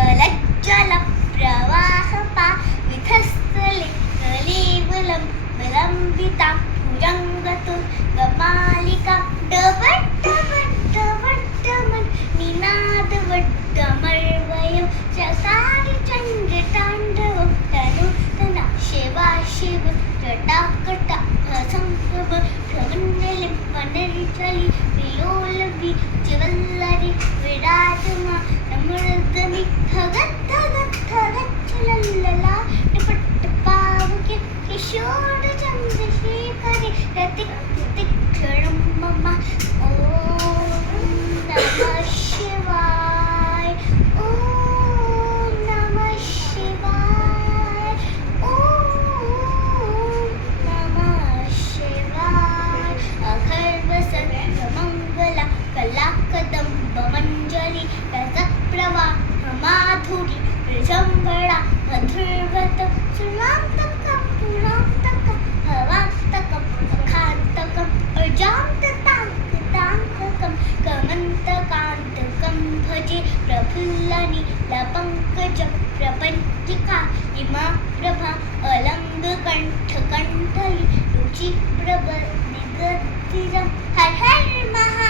गलज्जल प्रवाहपा विधस्थले कलेवलं विलम्बिता भुजङ्गतुर्गमालिका डवट्टवट्टवट्टमन् निनादवट्टमर्वयं चसारि चन्द्रताण्डवं तनुतना शिवा शिव जटाकटा संभव भ्रमण्डलिं वनरिचलि विलोलभि चिवल्लरि विराजमा नमृदमि धगत् धगत् धगत् चलल्लला टपट्टपावके किशोर चन्द्रशेखरे रतिक् क्षणं मम ॐ नमः शिवाय ॐ नमः शिवाय ॐ नमः शिवाय अखर्वसर्वमङ्गला कलाकदम्बमञ्जरी रसप्रवाहमाधुरी विजृम्भणा मधुर्वत सुरान्तकं पुरान्तकं हवान्तकं अखान्तकम् अजान्ततान्ततान्तकं कमन्तकान्तकं भजे प्रफुल्लनि लपङ्कज प्रपञ्चिका इमा प्रभा अलङ्गकण्ठकण्ठली रुचिप्रभ निगतिरं हर हर महा